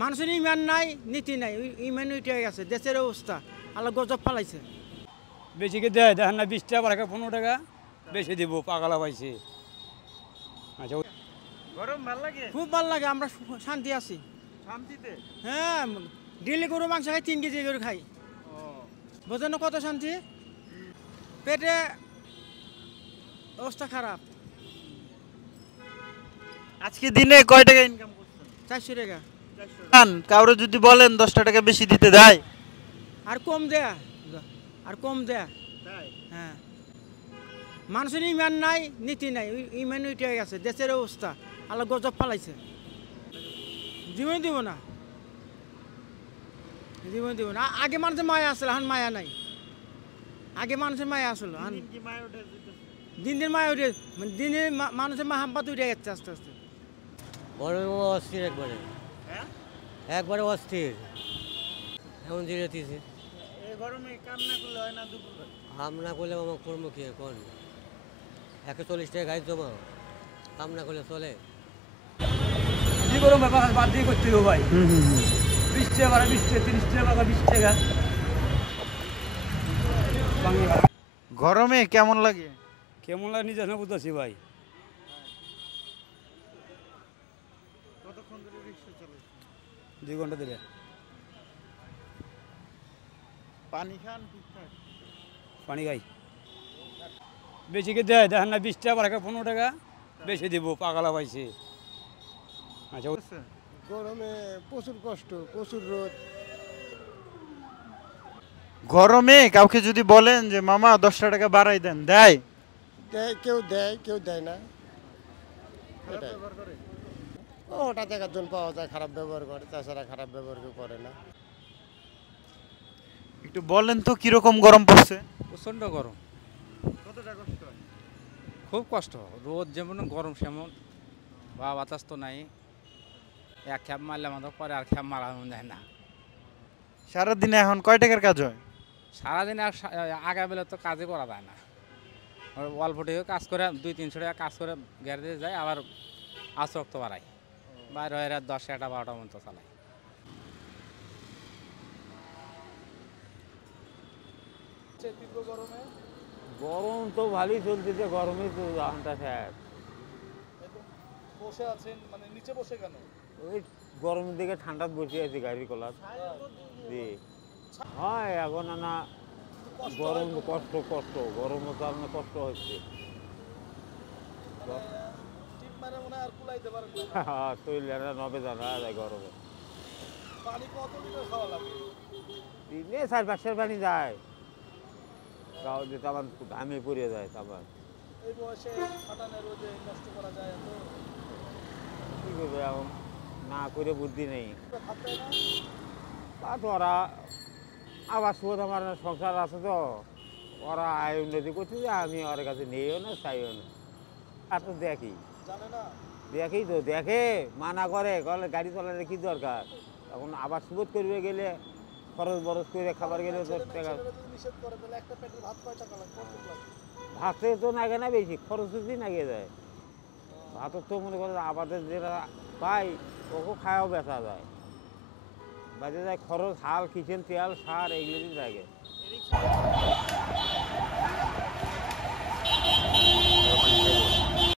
মানুষের ইমান নাই, নীতি নাই, ইমান উঠে গেছে। দেশের অবস্থা আল্লাহ গজব ফালাইছে। বেশি কি দেয়? দেখেন না, 20 টাকা বাড়া 15 টাকা বেশি দিব, পাগলা পাইছে। আচ্ছা, গরম ভাল লাগে? খুব ভালো লাগে, আমরা শান্তি আছি শান্তিতে? হ্যাঁ। ডেলি গরু মাংস খাই, 3 কেজি করে খাই। বোঝেন কত শান্তি। পেটে অবস্থা খারাপ। আজকে দিনে কয় টাকা ইনকাম করছেন? 400 টাকা। কাউরে যদি বলেন 10 টাকা বেশি দিতে দেয়? আর কম দেয়া, আর কম দেয়া। হ্যাঁ, মানুষের ইমান নাই, নীতি নাই, ইমান উঠে গেছে। দেশের অবস্থা আল্লাহ গজব ফালাইছে। জীবন দিব না, জীবন দিব না। আগে মানুষের মায়া আসলে, এখন মায়া নাই। আগে মানুষের মায়া আসলো, দিন দিন মায়া উঠে, মানে দিনে মানুষের মাহাব্বত উঠে যাচ্ছে আস্তে আস্তে। গরমে অস্থির একবারে, একবারে অস্থির। এমন জিরেতিছে এই গরমে কান্না করলে হয় না? দুপুর কাম না করলে আমার কর্ম কি এখন? 140 টাকা গাড়ি জমা, কাম না করলে চলে? কি গরম ব্যাপার, বাদ দিয়ে করতে হবে ভাই। 20 টাকা বাড়া 20 টাকা, 30 টাকা বাড়া 20 টাকা। গরমে কেমন লাগে? কেমন লাগে নিজে না বুঝতেছি ভাই। কতক্ষণ ধরে রিক্সা চলে? 2 ঘন্টা ধরে। পানি খান ঠিকঠাক? পানি খাই। বেশি কি দেয়? দেখেন না, 20 টাকা বাড়া 15 টাকা বেশি দিব, পাগলা পাইছে। আচ্ছা, গরমে প্রচুর কষ্ট, প্রচুর রোদ। গরমে কাউকে যদি বলেন যে মামা 10 টাকা বাড়াই দেন, দেয়? দেয়, কেউ দেয় না। ওটা দেখার জন্য পাওয়া যায়, খারাপ ব্যবহার করে, তাছাড়া খারাপ ব্যবহার কেউ করে না। একটু বলেন তো কিরকম গরম পড়ছে? প্রচণ্ড গরম, কতটা কষ্ট হয়? খুব কষ্ট। রোদ যেমন, গরম সেমন, বা বাতাস তো নাই। এক খ্যাপ মারলে আমাদের পরে আর খ্যাপ মারা যায় না। সারাদিনে এখন কয় টাকার কাজ হয়? সারাদিন আর আগাবেলা তো কাজই করা যায় না। অল্প টাকা কাজ করে 200-300 টাকা কাজ করে গ্যারেজে যায়, আবার আসক্ত বাড়ায়, বাইরে হয় রাত 10, 11, 12টা পর্যন্ত চালায়। গরম তো ভালোই চলতেছে, গরমে তো জানটা শেষ। বসে আছেন মানে নিচে বসে কেন? ওই গরমের দিকে ঠান্ডা বসে আছি গাড়ির কলার। জি হয়, এখন না গরম কষ্ট, গরমও তো আপনার কষ্ট হচ্ছে। শরীর নবে জানা যায় গরমে। পানি কত লিটার খাওয়া লাগে? দিনে 4-5 পানি যায়, গাও যেতে আমার ঘামে পড়ে যায়। আবার এই বয়সে খাটানে রোদে কষ্ট করা যায় এত? কি করবে এখন, না করে বুদ্ধি নেই। ভাত ওরা আবার শুধু আমার সংসার আছে তো, ওরা আয় উন্নতি করছে যে আমি ওর কাছে নেইও না, চাইও না। আর তো দেখি, জানে না? দেখেই তো দেখে, মানা করে, গাড়ি চালালে কি দরকার। এখন আবার সুবোধ করবে গেলে খরচ বরচ করে খাবার গেলে 10 টাকা। নিষেধ করে তাহলে একটা পেটের ভাত কয় টাকা লাগে? কত লাগে? ভাতে তো নাগে না বেশি, খরচ দিন আগে যায়। ভাতের তো মনে করে আমাদের যেটা পাই ওকে খাওয়াও বেচা যায়, বাজে যায় খরচ, হাল, কিচেন, তেল, সার, এইগুলো দিন লাগে।